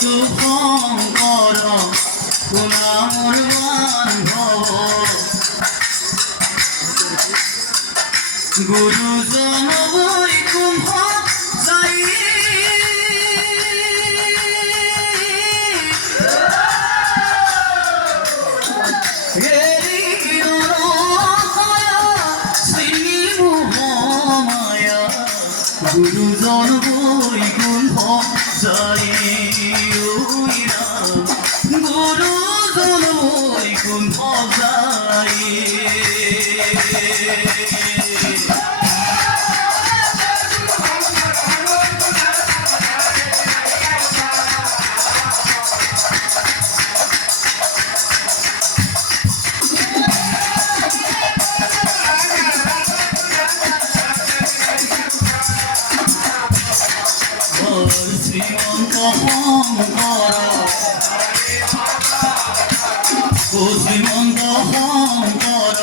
তু শংকৰ শুনা মোৰ বান্ধৱ গুৰুজন বৈকুণ্ঠ যাই গুৰুজন বৈকুণ্ঠ যাই গুৰুজন বৈকুণ্ঠ যাই শ্রীমন্ত শংকৰ শ্রীমন্ত শংকৰ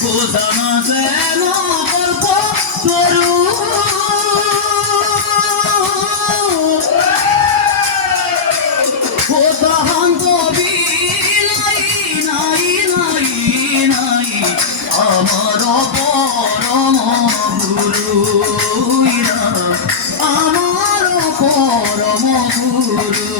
পূজা যেন কল্প তৰু তাহান্ত বিলাই নাই নাই নাই আমার পরম গুরু আমার পরম গুরু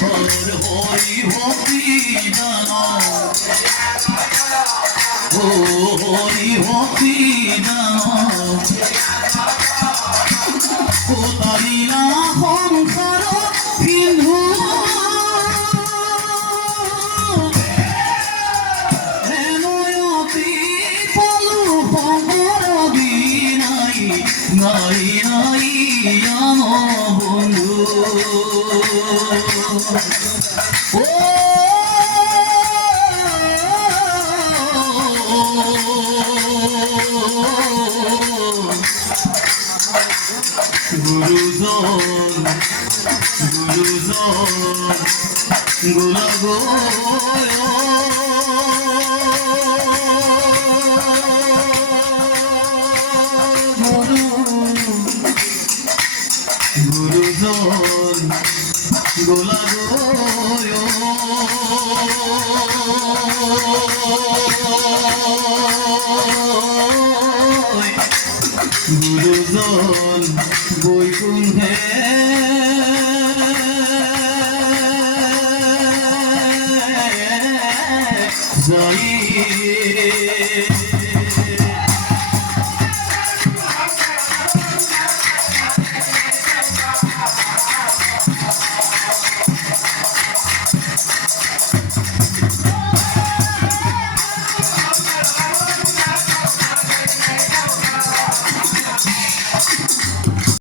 হরি ভক্তি দান হরি ভক্তি দান কোতালিলা সংসার সিন্ধু হেনয়তি পলু শংকৰ বিনাই নাই নাই আন বন্ধু গুৰুজন গোলা গয় গুৰুজন গোলা গয় গুৰুজন বৈকুণ্ঠে